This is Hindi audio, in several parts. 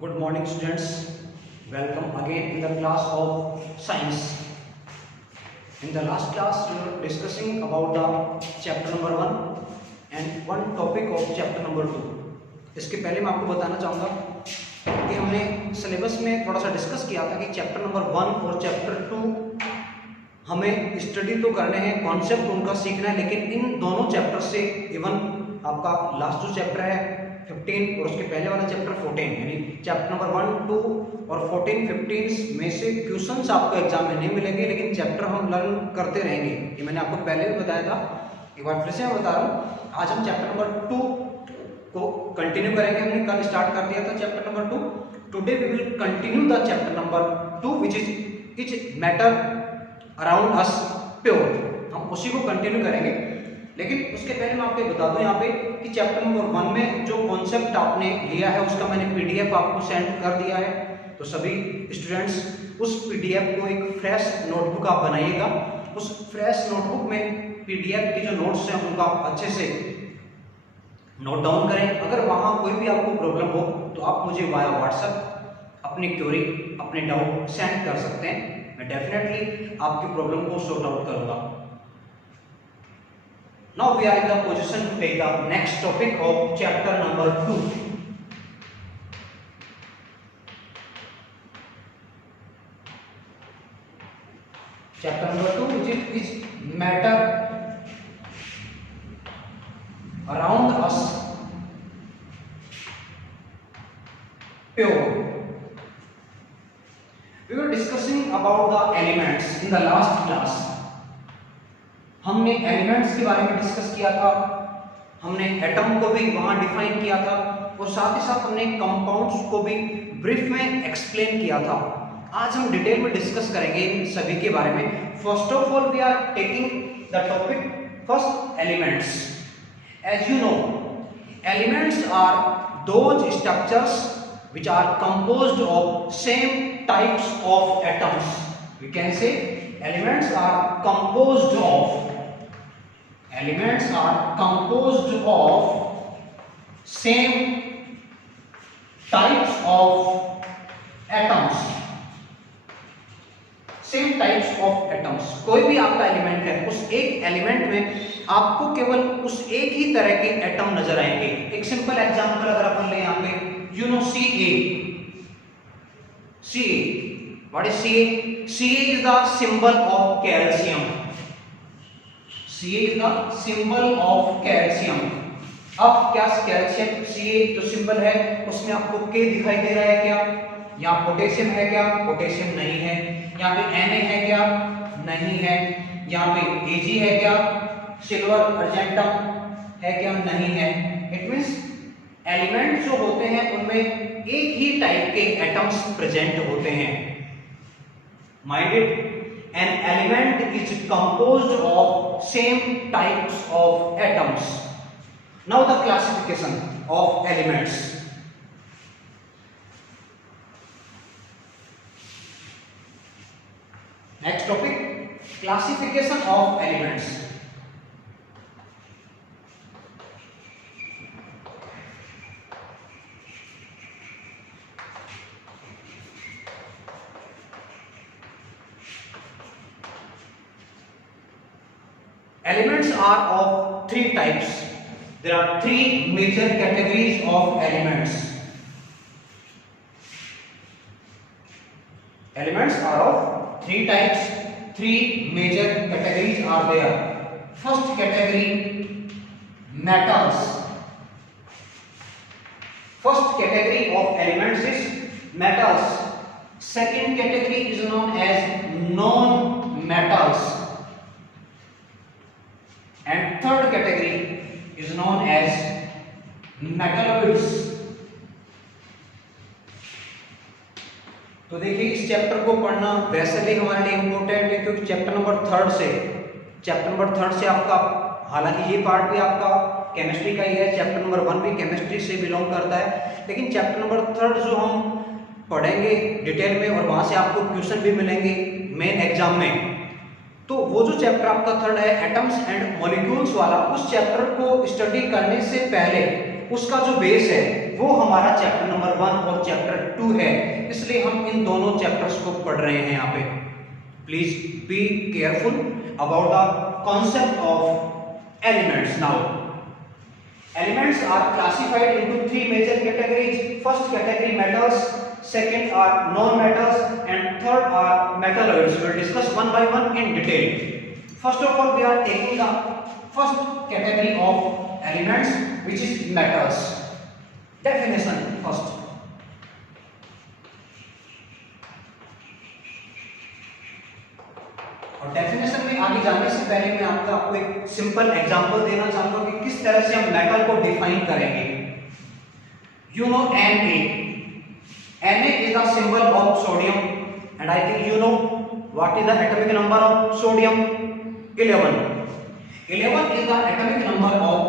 Good morning students, welcome again in the class of science. In the last class we were discussing about the chapter number 1 and one topic of chapter number 2. इसके पहले मैं आपको बताना चाहूँगा कि हमने सिलेबस में थोड़ा सा डिस्कस किया था कि चैप्टर नंबर 1 और चैप्टर 2 हमें स्टडी तो करने हैं, कॉन्सेप्ट उनका सीखना है, लेकिन इन दोनों चैप्टर से इवन आपका लास्ट जो चैप्टर है 15 और उसके पहले वाला चैप्टर 14 यानी चैप्टर नंबर 1, 2 और 14, 15 में से क्वेश्चंस आपको एग्जाम में नहीं मिलेंगे, लेकिन चैप्टर हम लर्न करते रहेंगे। ये मैंने आपको पहले भी बताया था, एक बार फिर से मैं बता रहा हूँ। आज हम चैप्टर नंबर 2 को कंटिन्यू करेंगे। हमने कल स्टार्ट कर दिया था chapter number 2। Today we will continue the chapter number 2 which is matter around us pure. हम उसी को कंटिन्यू करेंगे, लेकिन उसके पहले मैं आपको बता दूं यहाँ पे कि चैप्टर नंबर 1 में जो कॉन्सेप्ट आपने लिया है उसका मैंने पीडीएफ आपको सेंड कर दिया है। तो सभी स्टूडेंट्स उस पीडीएफ को एक फ्रेश नोटबुक आप बनाइएगा। उस फ्रेश नोटबुक में पीडीएफ की जो नोट्स हैं उनको आप अच्छे से नोट डाउन करें। अगर वहाँ कोई भी आपको प्रॉब्लम हो तो आप मुझे वाया व्हाट्सएप अपनी क्वेरी, अपने डाउट सेंड कर सकते हैं। मैं डेफिनेटली आपकी प्रॉब्लम को सॉर्ट आउट करूंगा। Now we are in the position to take the next topic of chapter number 2. Chapter number 2, which is matter around us pure. We were discussing about the elements in the last class. हमने एलिमेंट्स के बारे में डिस्कस किया था, हमने एटम को भी वहां डिफाइन किया था और साथ ही साथ हमने कंपाउंड्स को भी ब्रीफ में एक्सप्लेन किया था। आज हम डिटेल में डिस्कस करेंगे इन सभी के बारे में। First of all we are taking the topic first elements. As you know, elements are those structures which are composed of same types of atoms. We can say elements are composed of same types of atoms. Same types of atoms. कोई भी आपका एलिमेंट है, उस एक एलिमेंट में आपको केवल उस एक ही तरह के एटम नजर आएंगे। एक सिंपल एग्जांपल अगर अपन ले यहाँ पे, you know Ca। What is Ca? Ca is the symbol of calcium. Ca is the symbol of calcium. अब क्या कैल्शियम Ca जो सिंबल है उसमें आपको K दिखाई दे रहा है क्या? यहाँ पोटेशियम है क्या? पोटेशियम नहीं है। यहाँ पे Na है क्या? नहीं है। यहाँ पे Ag है क्या? सिल्वर अर्जेंटम है क्या? नहीं है। इट मींस एलिमेंट जो होते हैं उनमें एक ही टाइप के एटम्स प्रेजेंट होते हैं। Mind it, an element is composed of same types of atoms. Now the classification of elements. Next topic, classification of elements. Elements are of three types. There are three major categories of elements. Elements are of three types, three major categories are there. First category, metals. First category of elements is metals. Second category is known as non-metals. And third category is known as metalloids. तो देखिए, इस चैप्टर को पढ़ना वैसे भी हमारे लिए इम्पोर्टेंट है, क्योंकि चैप्टर नंबर 3 से आपका, हालांकि ये पार्ट भी आपका केमिस्ट्री का ही है, चैप्टर नंबर 1 भी केमिस्ट्री से बिलोंग करता है, लेकिन चैप्टर नंबर 3 जो हम पढ़ेंगे डिटेल में और वहाँ से आपको क्वेश्चन भी मिलेंगे मेन एग्जाम में। तो वो जो चैप्टर आपका 3 है एटम्स एंड मॉलिक्यूल्स वाला, उस चैप्टर को स्टडी करने से पहले उसका जो बेस है वो हमारा चैप्टर नंबर 1 और चैप्टर 2 है, इसलिए हम इन दोनों चैप्टर्स को पढ़ रहे हैं यहाँ पे। Please be careful about the concept of elements. Now elements are classified into 3 major categories. First category metals, second are non-metals, and third are metalloids. We will discuss one by one in detail. First of all, we are taking the first category of elements, which is metals. Definition first. और डेफिनेशन में आगे जाने से पहले मैं आपको एक सिंपल एग्जांपल देना चाहूंगा कि किस तरह से हम मेटल को डिफाइन करेंगे। You know Na is the symbol of sodium and I think you know what is the atomic number of sodium. 11 is the atomic number of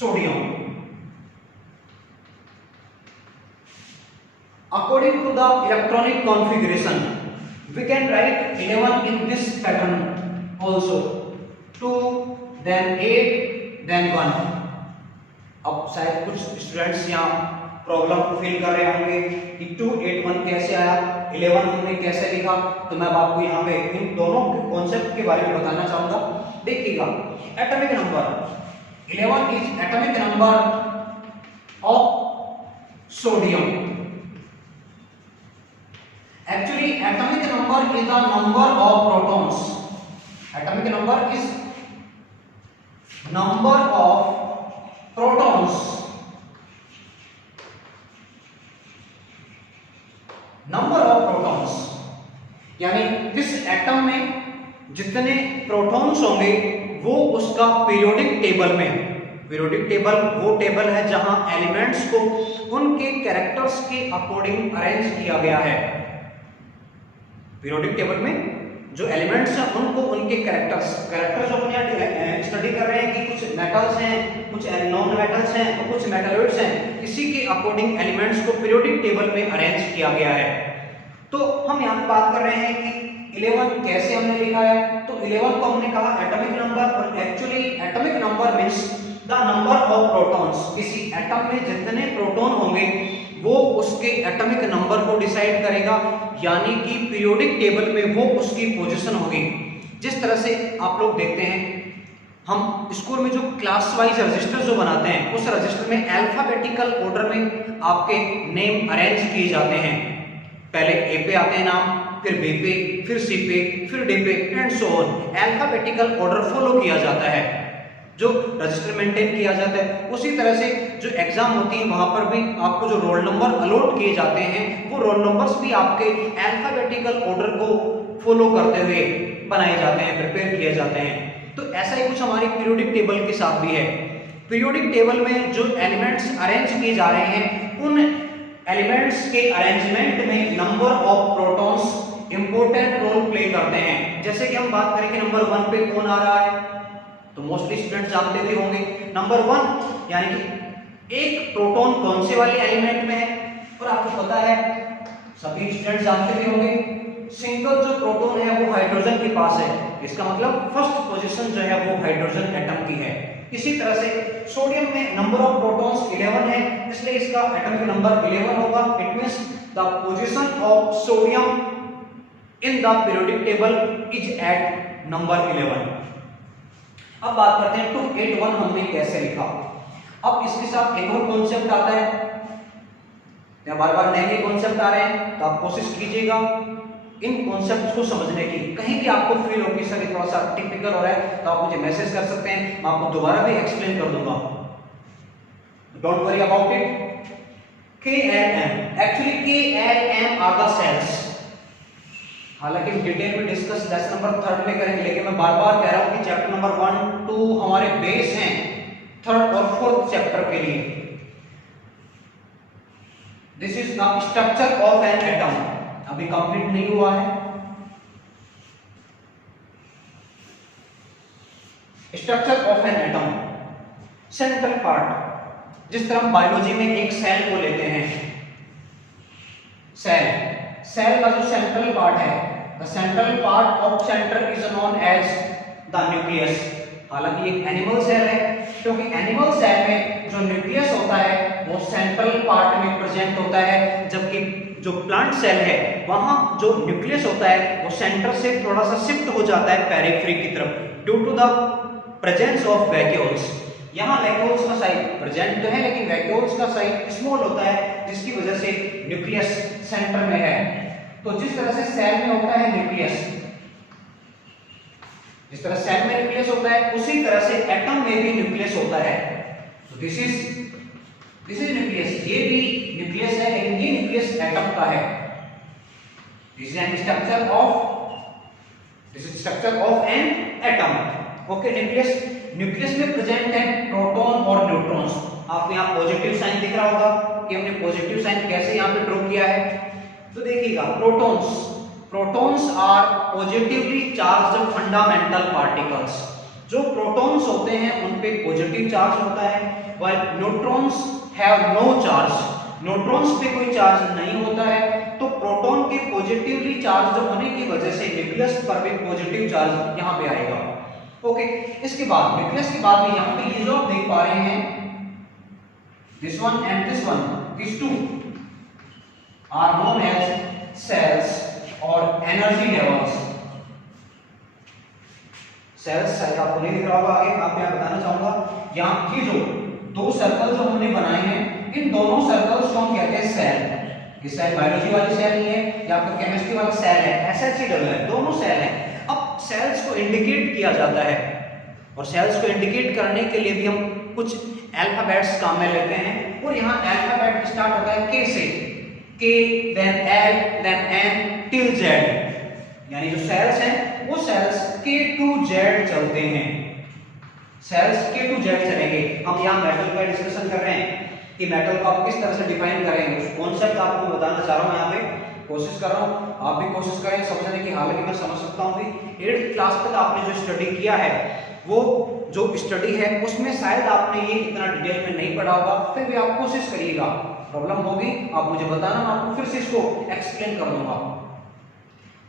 sodium. According to the electronic configuration we can write 11 in this pattern also, 2 then 8 then 1। अब शायद कुछ स्टूडेंट्स यहाँ प्रॉब्लम फील कर रहे होंगे कि 2 8 1 कैसे आया, 11 हमने कैसे लिखा। तो मैं आपको यहाँ पे इन दोनों के कॉन्सेप्ट के बारे में बताना चाहूंगा। देखिएगा, atomic number 11 is atomic number of sodium. Actually, atomic number is the number of protons. Atomic number is number of protons. Number of protons. यानी जिस एटम में जितने प्रोटॉन्स होंगे वो उसका पीरियोडिक टेबल में, पीरियोडिक टेबल वो टेबल है जहां एलिमेंट्स को उनके कैरेक्टर्स के अकॉर्डिंग अरेंज किया गया है। पीरियोडिक टेबल में जो एलिमेंट्स हैं उनको उनके कैरेक्टर्स जो अपने स्टडी कर रहे हैं कि कुछ मेटल्स हैं, कुछ नॉन मेटल्स हैं और कुछ मेटलॉइड्स हैं, इसी के अकॉर्डिंग एलिमेंट्स को पीरियोडिक टेबल में अरेंज किया गया है। तो हम यहाँ पे बात कर रहे हैं कि 11 कैसे हमने लिखा है। तो 11 को हमने कहा एटॉमिक नंबर, और actually atomic number means the number of protons. किसी एटम में जितने प्रोटॉन होंगे वो उसके एटॉमिक नंबर को डिसाइड करेगा, यानी कि पीरियोडिक टेबल में वो उसकी पोजीशन होगी। जिस तरह से आप लोग देखते हैं, हम स्कूल में जो क्लास वाइज रजिस्टर जो बनाते हैं, उस रजिस्टर में अल्फाबेटिकल ऑर्डर में आपके नेम अरेंज किए जाते हैं। पहले ए पे आते हैं नाम, फिर बी पे, फिर सी पे, फिर डी पे and so on. Alphabetical order follow किया जाता है, जो रजिस्टर मेंटेन किया जाता है। उसी तरह से जो एग्जाम होती है वहां पर भी आपको जो रोल नंबर अलॉट किए जाते हैं, वो रोल नंबर्स भी आपके अल्फाबेटिकल ऑर्डर को फॉलो करते हुए बनाए जाते हैं, प्रिपेयर किए जाते हैं। तो ऐसा ही कुछ हमारी पीरियोडिक टेबल के साथ भी है। पीरियोडिक टेबल में जो एलिमेंट्स अरेंज किए जा रहे हैं, उन एलिमेंट्स के अरेंजमेंट में number of protons important role play करते हैं। जैसे कि हम बात करें कि नंबर 1 पे कौन आ रहा है, तो मोस्टली स्टूडेंट जानते भी होंगे नंबर 1 यानी कि एक प्रोटॉन कौन से वाले एलिमेंट में है। और आपको पता है, सभी स्टूडेंट जानते भी होंगे, सिंगल जो प्रोटॉन है वो हाइड्रोजन के पास है। इसका मतलब फर्स्ट पोजीशन जो है वो हाइड्रोजन एटम की है। इसी तरह से सोडियम में नंबर ऑफ प्रोटॉन्स 11 है, इसलिए इसका एटॉमिक नंबर 11 होगा। It means the position of sodium in the periodic table is at number 11। अब बात करते हैं 281 हमने कैसे लिखा। अब इसके साथ एक और कॉन्सेप्ट आता है, या बार बार नए नए कॉन्सेप्ट आ रहे हैं, तो आप कोशिश कीजिएगा इन कॉन्सेप्ट्स को समझने की। कहीं भी आपको फील हो कि सर ये थोड़ा सा टिपिकल हो रहा है, तो आप मुझे मैसेज कर सकते हैं, मैं आपको दोबारा भी एक्सप्लेन कर दूंगा। Don't worry about it. KLM, actually KLM are the shells. हालांकि डिटेल में डिस्कस लेसन नंबर 3 में करेंगे, लेकिन मैं बार बार कह रहा हूं कि चैप्टर नंबर 1 2 हमारे बेस हैं 3rd और 4th चैप्टर के लिए। This is the structure of an atom, अभी कंप्लीट नहीं हुआ है। Structure of an atom, central part. जिस तरह हम बायोलॉजी में एक सेल को लेते हैं, सेल का जो सेंट्रल पार्ट है, the central part of center is known as the nucleus. हालांकि एक एनिमल सेल है, क्योंकि एनिमल सेल में जो न्यूक्लियस होता है वो सेंट्रल पार्ट में प्रेजेंट प्रेजेंट होता है, जबकि जो प्लांट सेल है वहां जो न्यूक्लियस होता है वो सेंटर से थोड़ा सा शिफ्ट हो जाता है पेरिफेरी की तरफ due to the presence of vacuoles. यहाँ वैक्यूल्स का साइज प्रेजेंट तो है लेकिन वैक्यूल्स का साइज स्मॉल होता है, जिसकी वजह से न्यूक्लियस सेंटर में है। तो जिस तरह से सेल में होता है न्यूक्लियस, जिस तरह सेल में न्यूक्लियस होता है उसी तरह से एटम में भी न्यूक्लियस होता है। तो दिस इज न्यूक्लियस, ये भी न्यूक्लियस है लेकिन ये न्यूक्लियस एटम का है। This is an structure of an atom. Okay, nucleus में प्रेजेंट है प्रोटॉन और न्यूट्रॉन्स। आपको यहाँ पॉजिटिव साइन दिख रहा होगा कि हमने पॉजिटिव साइन कैसे यहाँ पे ड्रॉ किया है। तो देखिएगा, protons are positively charged fundamental particles. जो प्रोटॉन्स होते हैं उन पे पॉजिटिव चार्ज होता है, while neutrons have no charge. Neutrons पे कोई चार्ज नहीं होता है। तो प्रोटॉन के पॉजिटिवली चार्ज होने की वजह से न्यूक्लियस पर भी पॉजिटिव चार्ज यहाँ पे आएगा। ओके, इसके बाद न्यूक्लियस के बाद में यहाँ पे ये जो आप देख पा रहे हैं, this one and this one, this two are known as shells और एनर्जी लेवल्स। सेल्स शायद आपको नहीं दिख रहा होगा, आगे आप यहाँ बताना चाहूंगा। यहाँ ये जो दो सर्कल जो हमने बनाए हैं, इन दोनों सर्कल्स को हम कहते हैं सेल। ये सेल बायोलॉजी वाली सेल नहीं है, या आपका केमिस्ट्री वाला सेल है, SHCl है, दोनों सेल है। अब सेल्स को इंडिकेट किया जाता है और सेल्स को इंडिकेट करने के लिए भी हम कुछ अल्फाबेट्स काम में लेते हैं। और यहाँ अल्फाबेट स्टार्ट होता है K से, K then L then N till Z। यानी जो सेल्स हैं वो सेल्स K to Z चलते हैं, सेल्स K to Z चलेंगे। हम यहाँ मेटल का डिस्कशन कर रहे हैं कि मेटल को आप किस तरह से डिफाइन करेंगे, उस कॉन्सेप्ट आपको बताना चाह रहा हूँ, यहाँ पे कोशिश कर रहा हूँ, आप भी कोशिश करें समझने की। हालांकि मैं समझ सकता हूँ कि 8th क्लास तक आपने जो स्टडी किया है, वो जो स्टडी है उसमें शायद आपने ये इतना डिटेल में नहीं पढ़ा होगा, फिर भी आप कोशिश करिएगा। प्रॉब्लम होगी आप मुझे बताना, मैं आपको फिर से इसको एक्सप्लेन कर दूंगा।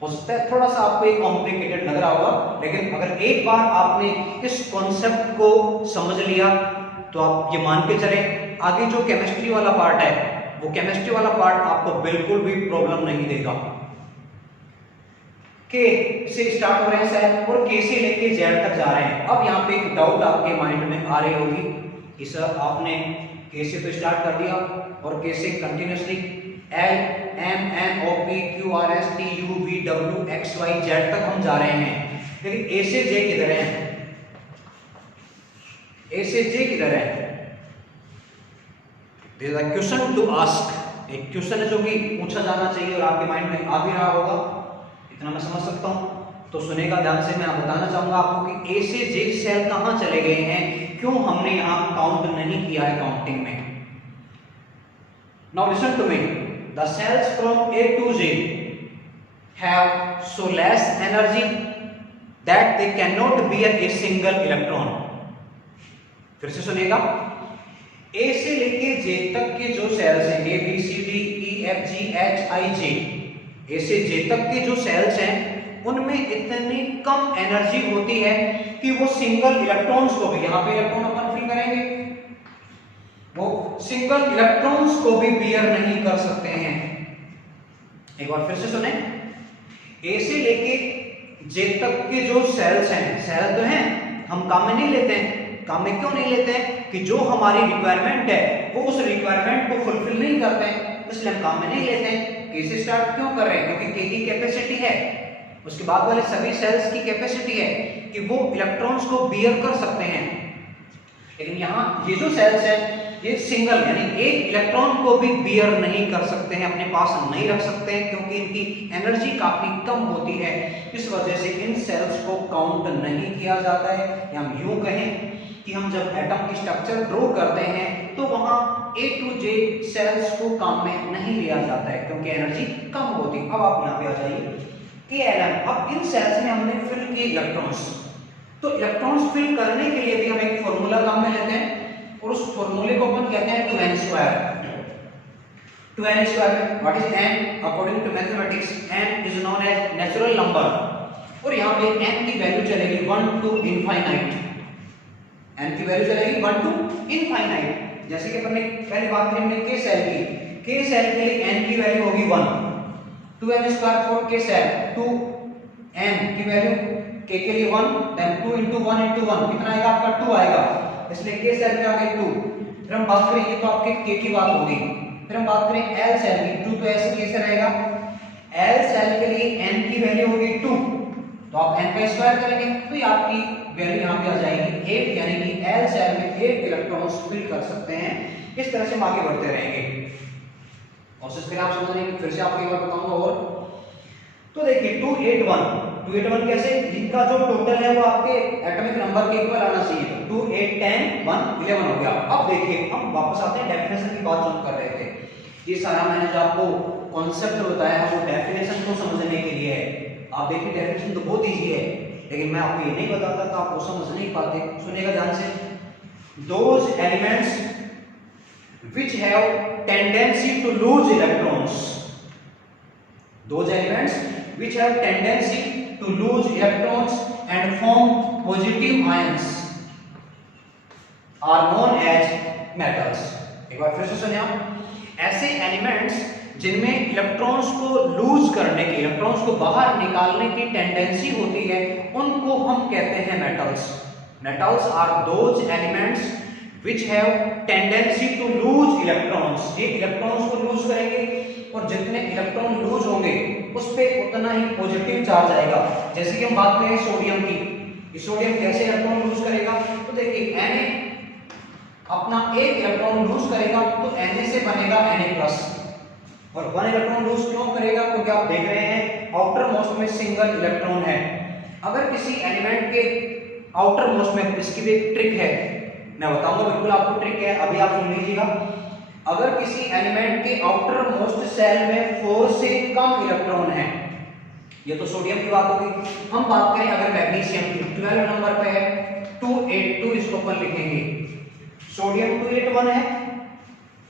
हो सकता है थोड़ा सा आपको एक कॉम्प्लिकेटेड लग रहा होगा, लेकिन अगर एक बार आपने इस कॉन्सेप्ट को समझ लिया तो आप ये मान के चलें, आगे जो केमिस्ट्री वाला पार्ट है वो केमिस्ट्री वाला पार्ट आपको बिल्कुल भी प्रॉब्लम नहीं देगा। के से स्टार्ट हो रहे हैं सेल और के से लेके जेड तक जा रहे हैं। अब यहाँ पे एक डाउट आपके माइंड में आ रही होगी कि सर आपने के से तो स्टार्ट कर दिया और के से continuously L M N O P Q R S T U V W X Y Z तक हम जा रहे हैं, लेकिन ए से जे किधर है? ए से जे किधर है? This is a question to ask. एक क्वेश्चन है जो कि पूछा जाना चाहिए और आपके माइंड में आ भी रहा होगा, इतना मैं समझ सकता हूं। तो सुनेगा ध्यान से, मैं बताना चाहूंगा आपको कि ए से जे सेल कहां चले गए हैं, क्यों हमने यहां काउंट नहीं किया है काउंटिंग में। Now listen to me, the shells from A to J have so less energy that they can not bear a single electron. फिर से सुनेगा, ए से लेके जे तक के जो सेल्स हैं, A B C D E F G H I J, A से जे तक के जो सेल्स हैं उनमें इतनी कम एनर्जी होती है कि वो सिंगल इलेक्ट्रॉन्स को भी, यहाँ पे इलेक्ट्रॉन अपन फिल करेंगे, वो सिंगल इलेक्ट्रॉन्स को भी बियर नहीं कर सकते हैं। एक बार फिर से सुने, ए से लेके जे तक के जो सेल्स हैं, सेल तो हैं, हम काम में नहीं लेते हैं। काम में क्यों नहीं लेते हैं? कि जो हमारी रिक्वायरमेंट है वो उस रिक्वायरमेंट को फुलफिल नहीं करते हैं, इसलिए हम काम में नहीं लेते हैं। के से स्टार्ट क्यों कर रहे हैं? क्योंकि के की कैपेसिटी है, उसके बाद वाले सभी सेल्स की कैपेसिटी है कि वो इलेक्ट्रॉन्स को बियर कर सकते हैं। लेकिन यहाँ ये जो सेल्स हैं ये सिंगल यानी एक इलेक्ट्रॉन को भी बियर नहीं कर सकते हैं, अपने पास नहीं रख सकते हैं, क्योंकि इनकी एनर्जी काफी कम होती है। इस वजह से इन सेल्स को काउंट नहीं किया जाता है। या हम यूं कहें कि हम जब एटम की स्ट्रक्चर ड्रॉ करते हैं तो वहां ए टू जे सेल्स को काम में नहीं लिया जाता है, क्योंकि एनर्जी कम होती है। अब आप यहाँ पे आ जाइए कि एलएम, अब इन सेल्स में हमने फिल किए इलेक्ट्रॉन्स, तो इलेक्ट्रॉन्स फिल करने के लिए भी हम एक फॉर्मूला काम में लेते हैं और उस फॉर्मूले को अपन कहते हैं 2n square. 2n square what is n? According to mathematics n is known as natural number, और यहाँ पे n की वैल्यू चलेगी 1 टू इनफाइनाइट। n की वैल्यू चलेगी 1 टू इनफाइनाइट। जैसे कि अपन ने पहले बात करी हमने के सेल की, k सेल के लिए n की वैल्यू होगी 1, 2m square for k cell, 2n की वैल्यू k के लिए 1, देन 2 into 1 into 1 कितना आएगा आपका 2 आएगा, इसलिए k सेल पे आ गई 2। फिर हम बात करें, ये तो आपके k की बात होगी। फिर हम बात करें l सेल की, 2 तो ऐसे कैसे रहेगा, l सेल के लिए n की वैल्यू होगी 2, तो आप n का स्क्वायर करेंगे तो ये आपकी वैल्यू यहाँ पे आ जाएगी 8, यानी कि l सेल में 8 इलेक्ट्रॉन्स फिल कर सकते हैं। इस तरह से हम आगे बढ़ते रहेंगे। कोशिश करें आप समझने की, फिर से आपको एक बार बताऊंगा और। तो देखिए 281 कैसे, इनका जो टोटल है वो आपके एटॉमिक नंबर के इक्वल आना चाहिए, 2 8 10 1 11 हो गया। अब देखिए हम वापस आते हैं डेफिनेशन की बात जो कर रहे थे। ये सारा मैंने जो आपको कॉन्सेप्ट बताया है वो डेफिनेशन को समझने के लिए है। आप देखिए डेफिनेशन तो बहुत इजी है, लेकिन मैं आपको ये नहीं बताता तो आप वो समझ नहीं पाते। सुनिएगा ध्यान से, those elements which have tendency to lose electrons, those elements which have tendency to lose electrons and form positive ions are known as metals। एक बार फिर से सुनिए आप, ऐसे एलिमेंट्स जिनमें इलेक्ट्रॉन्स को लूज करने की, इलेक्ट्रॉन्स को बाहर निकालने की टेंडेंसी होती है, उनको हम कहते हैं metals. Metals are those elements which have tendency to lose electrons, ये इलेक्ट्रॉन्स को लूज करेंगे और जितने इलेक्ट्रॉन लूज होंगे उस पे उतना ही पॉजिटिव चार्ज आएगा। जैसे कि हम बात करें सोडियम की, सोडियम कैसे इलेक्ट्रॉन लूज करेगा, तो देखिए Na अपना एक इलेक्ट्रॉन लूज करेगा तो Na से बनेगा Na+, और 1 इलेक्ट्रॉन लूज क्यों करेगा, क्योंकि आप देख रहे हैं आउटर मोस्ट में सिंगल इलेक्ट्रॉन है। अगर किसी एलिमेंट के आउटर मोस्ट में, इसकी भी एक ट्रिक है, मैं बताऊंगा बिल्कुल आपको ट्रिक है, अभी आप सुन लीजिएगा। अगर किसी एलिमेंट के आउटर मोस्ट सेल में 4 से कम इलेक्ट्रॉन है, ये तो सोडियम की बात होगी। हम बात करें अगर मैग्नीशियम की, 12 नंबर पे है 282, इसको अपन लिखेंगे। सोडियम 281 है,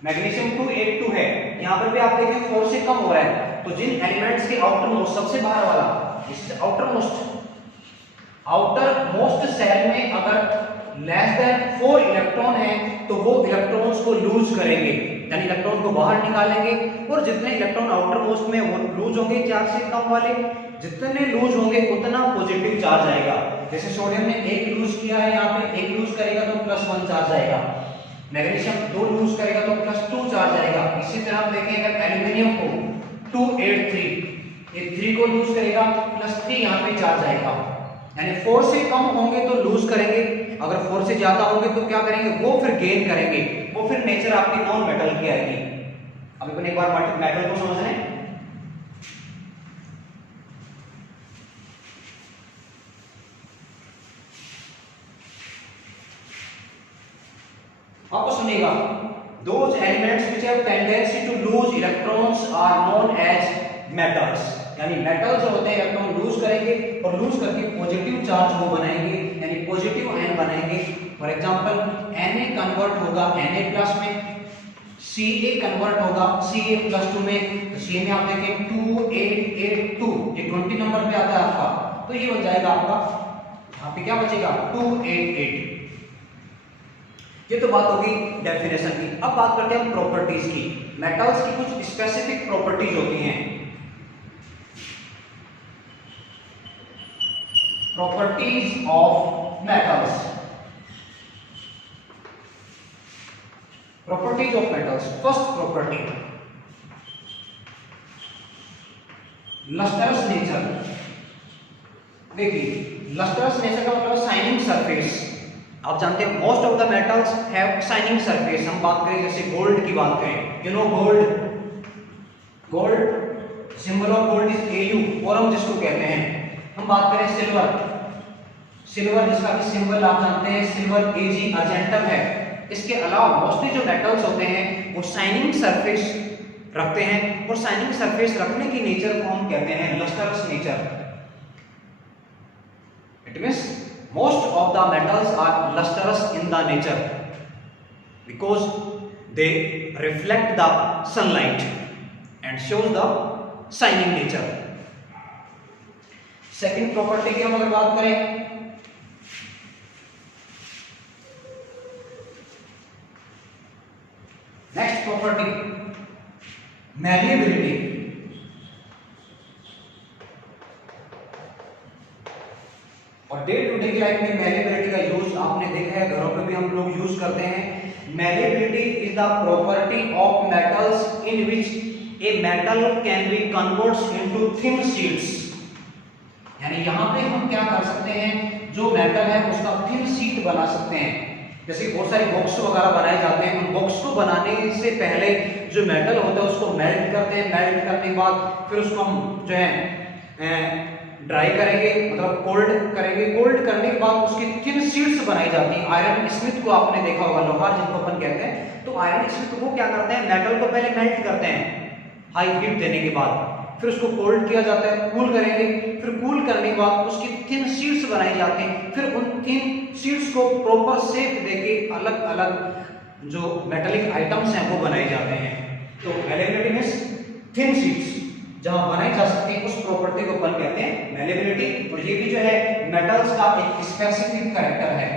मैग्नीशियम 282 है, यहां पर भी आप देखें 4 से कम हो रहा है। तो जिन एलिमेंट्स के आउटर मोस्ट, सबसे बाहर वाला, इससे आउटर मोस्ट सेल में अगर लेस देन 4 इलेक्ट्रॉन है तो वो इलेक्ट्रॉन्स को लूज करेंगे, यानी इलेक्ट्रॉन को बाहर निकालेंगे, और जितने इलेक्ट्रॉन आउटर मोस्ट में वो लूज होंगे चार्ज से कम वाले, जितने लूज होंगे उतना पॉजिटिव चार्ज आएगा। जैसे सोडियम ने 1 लूज किया है, यहाँ पे 1 लूज करेगा तो +1 चार्ज आएगा, मैग्नीशियम 2 लूज करेगा तो +2 चार्ज आएगा। इसी तरह आप देखें अगर एल्यूमिनियम को 283, ये 3 को लूज करेगा +3 यहाँ पे चार्ज आएगा, यानी 4 से कम होंगे तो लूज करेंगे, अगर 4 से ज्यादा होंगे तो क्या करेंगे, वो फिर गेन करेंगे, वो फिर नेचर आपकी नॉन मेटल की आएगी। अब अपन एक बार मेटल को समझ लें। आपको सुनिएगा, those elements which have tendency to lose electrons are known as metals, यानी मेटल जो होते हैं इलेक्ट्रॉन लूज करेंगे और लूज करके पॉजिटिव चार्ज वो बनाएंगे, यानी पॉजिटिव आयन बनाएंगे। फॉर एग्जांपल Na कन्वर्ट होगा Na+ में, Ca कन्वर्ट होगा Ca+2 में, तो Ca में आप देखें 2882, ये 20 नंबर पे आता है आपका, तो ये बन जाएगा आपका, यहाँ पे क्या बचेगा 288। ये तो बात होगी डेफिनेशन की। अब बात करते हैं हम प्रॉपर्टीज की। मेटल्स की कुछ स्पेसिफिक प्रॉपर्टीज होती हैं। Properties of metals, properties of metals. First property, lustrous nature. देखिए लस्टरस नेचर का मतलब शाइनिंग सरफेस। आप जानते हैं most of the metals have shining surface. हम बात करें जैसे गोल्ड की बात करें, you know gold symbol of gold is Au, और हम जिसको कहते हैं। हम बात करें सिल्वर जिसका भी सिंबल आप जानते हैं सिल्वर Ag अर्जेंटम है। इसके अलावा मोस्टली जो मेटल्स होते हैं वो शाइनिंग सरफेस रखते हैं, और शाइनिंग सरफेस रखने की नेचर को हम कहते हैं lustrous nature. It means most of the metals are lustrous in the nature because they reflect the sunlight and shows the shining nature. Second property की हम अगर बात करें, next property मैलिएबिलिटी, और डे टू डे लाइफ में मैलिएबिलिटी का यूज आपने देखा है, घरों में भी हम लोग यूज करते हैं। Malleability is the property of metals in which a metal can be converts into thin sheets. यानी यहाँ पे हम क्या कर सकते हैं, जो मेटल है उसका थिन शीट बना सकते हैं। जैसे बहुत सारे बॉक्स वगैरह बनाए जाते हैं, उन बॉक्स को बनाने से पहले जो मेटल होता है उसको मेल्ट करते हैं, मेल्ट करने के बाद फिर उसको हम जो है ड्राई करेंगे, मतलब कोल्ड करेंगे, कोल्ड करने के बाद उसकी थिन शीट्स बनाई जाती है। आयरन स्मिथ को आपने देखा होगा, लोहार जिनको अपन कहते हैं, तो आयरन स्मिथ वो क्या करते हैं, मेटल को पहले मेल्ट करते हैं हाई हीट देने के बाद, फिर उसको कोल्ड किया जाता है, कूल करेंगे, फिर कूल करने के बाद उसकी थिन शीट्स बनाई जाती हैं, फिर उन थिन शीट्स को प्रॉपर शेप देके अलग अलग जो मेटालिक आइटम्स हैं वो बनाए जाते हैं। तो मैलिएबिलिटी मींस थिन शीट्स जहां बनाई जा सकती है, उस प्रॉपर्टी को अपन कहते हैं मैलिएबिलिटी। और ये भी जो है मेटल्स का एक स्पेसिफिक कैरेक्टर है।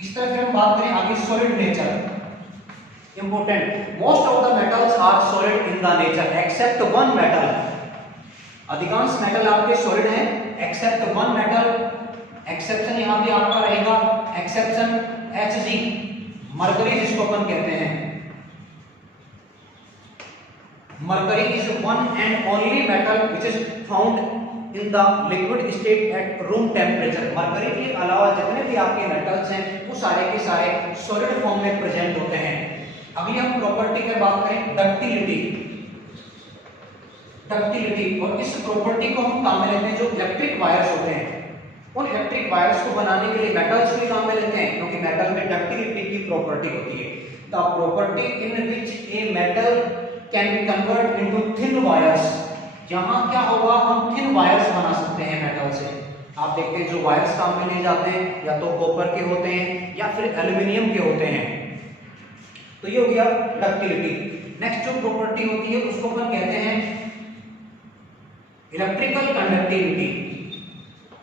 इस तरह फिर हम बात करें आगे solid nature, important, most of the metals are solid in the nature except one metal. अधिकांश मेटल आपके सॉलिड हैं एक्सेप्ट वन मेटल। एक्सेप्शन यहां भी आपका रहेगा, एक्सेप्शन Hg, मरकरी जिसको अपन कहते हैं। Mercury is one and only metal which is found in the liquid state at room temperature. Mercury के अलावा जितने भी आपके मेटल्स हैं वो सारे के सारे सॉलिड फॉर्म में प्रेजेंट होते हैं। अगली हम प्रॉपर्टी की बात करें, डक्टिलिटी। डक्टिलिटी, और इस प्रॉपर्टी को हम काम में लेते हैं जो इलेक्ट्रिक वायर्स होते हैं। उन इलेक्ट्रिक वायर्स को बनाने के लिए मेटल्स भी काम में लेते हैं, क्योंकि मेटल में डक्टिलिटी की प्रॉपर्टी होती है। The property in which a metal can be convert into thin wires. यहाँ क्या होगा, हम थिन वायर्स बना सकते हैं मेटल से। आप देखते हैं जो वायर्स काम में लिए जाते हैं या तो कॉपर के होते हैं या फिर एल्यूमिनियम के होते हैं। तो ये हो गया डक्टिलिटी। नेक्स्ट जो प्रॉपर्टी होती है उसको अपन कहते हैं electrical conductivity.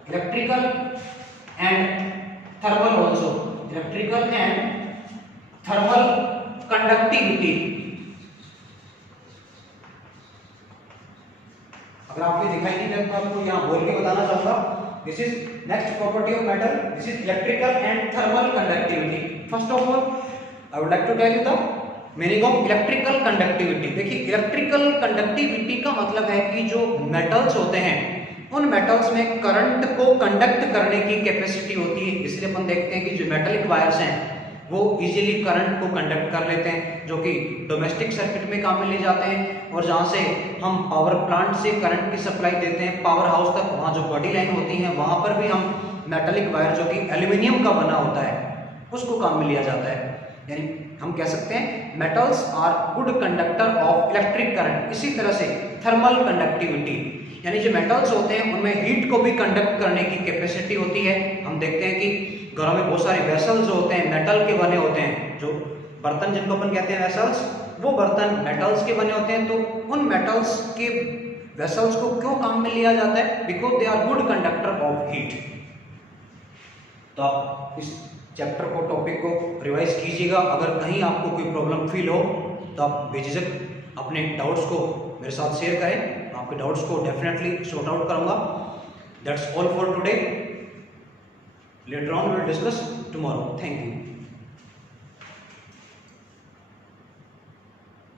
Electrical and thermal also, electrical and thermal conductivity. अगर आपको दिखाई नहीं दे तो आपको यहाँ बोल के बताना चाहूंगा, this is next property of metal, this is electrical and thermal conductivity. First of all I would like to tell you the meaning of electrical conductivity। देखिए इलेक्ट्रिकल कंडक्टिविटी का मतलब है कि जो मेटल्स होते हैं उन मेटल्स में करंट को कंडक्ट करने की कैपेसिटी होती है। इसलिए अपन देखते हैं कि जो मेटालिक वायर्स हैं वो इजीली करंट को कंडक्ट कर लेते हैं, जो कि डोमेस्टिक सर्किट में काम में ले जाते हैं, और जहाँ से हम पावर प्लांट से करंट की सप्लाई देते हैं पावर हाउस तक, वहाँ जो बॉडी लाइन होती है वहाँ पर भी हम मेटालिक वायर जो कि एल्यूमिनियम का बना होता है उसको काम में लिया जाता है। यानी हम कह सकते हैं metals are good conductor of electric current. इसी तरह से थर्मल कंडक्टिविटी, यानी जो मेटल्स होते हैं उनमें हीट को भी कंडक्ट करने की कैपेसिटी होती है। हम देखते हैं कि घरों में बहुत सारे वेसल्स जो होते हैं मेटल के बने होते हैं, जो बर्तन जिनको अपन कहते हैं वेसल्स, वो बर्तन मेटल्स के बने होते हैं। तो उन मेटल्स के वेसल्स को क्यों काम में लिया जाता है, because they are good conductor of heat. तो आप इस चैप्टर को, टॉपिक को रिवाइज कीजिएगा। अगर कहीं आपको कोई प्रॉब्लम फील हो तो आप बेझिझक अपने डाउट्स को मेरे साथ शेयर करें, मैं आपके डाउट्स को डेफिनेटली सॉर्ट आउट करूंगा। That's all for today. Later on we will discuss tomorrow. Thank you.